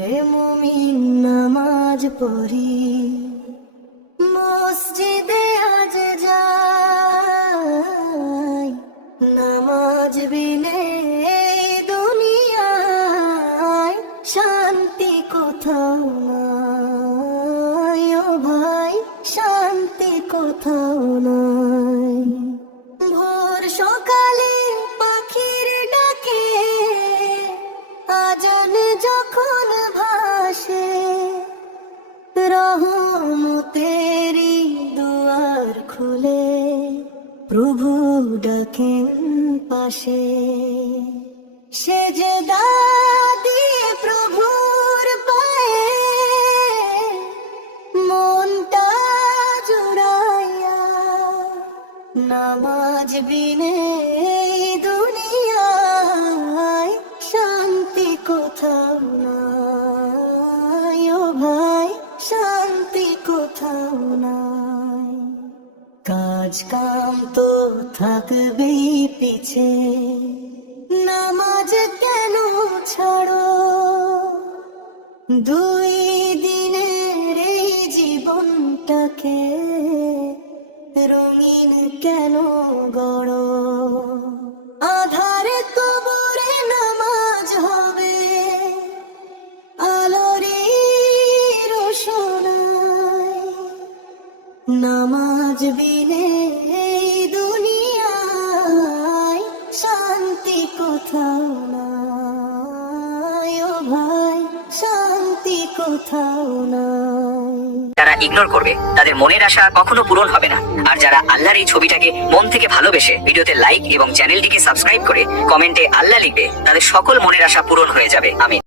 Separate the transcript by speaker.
Speaker 1: রে নামাজ পড়ি। মসজিদে আজ নামাজ বিনে শান্তি ভাই শান্তি কোথাও রহমতেরি দুয়ার খুলে, প্রভু ডাকেন পাশে। সেজদা দিয়ে প্রভুর পায়ে, মনটা জুড়াইয়া নামাজ বিনে দুনিয়ায় শান্তি কোথাও নাই। নাই। কাজ কাম তো থাকবেই পিছে। নামাজ কেন ছাড়ো? দুই দিনের এই জীবনটাকে রঙিন কেন গড়? নামাজ বিনে এই দুনিয়ায় শান্তি কোথাও ভাই, শান্তি কোথাও
Speaker 2: যারা ইগনোর করবে, তাদের মনের আশা কখনো পূরণ হবে না। আর যারা আল্লাহর এই ছবিটাকে মন থেকে ভালোবেসে ভিডিওতে লাইক এবং চ্যানেলটিকে সাবস্ক্রাইব করে কমেন্টে আল্লাহ লিখবে, তাদের সকল মনের আশা পূরণ হয়ে যাবে। আমি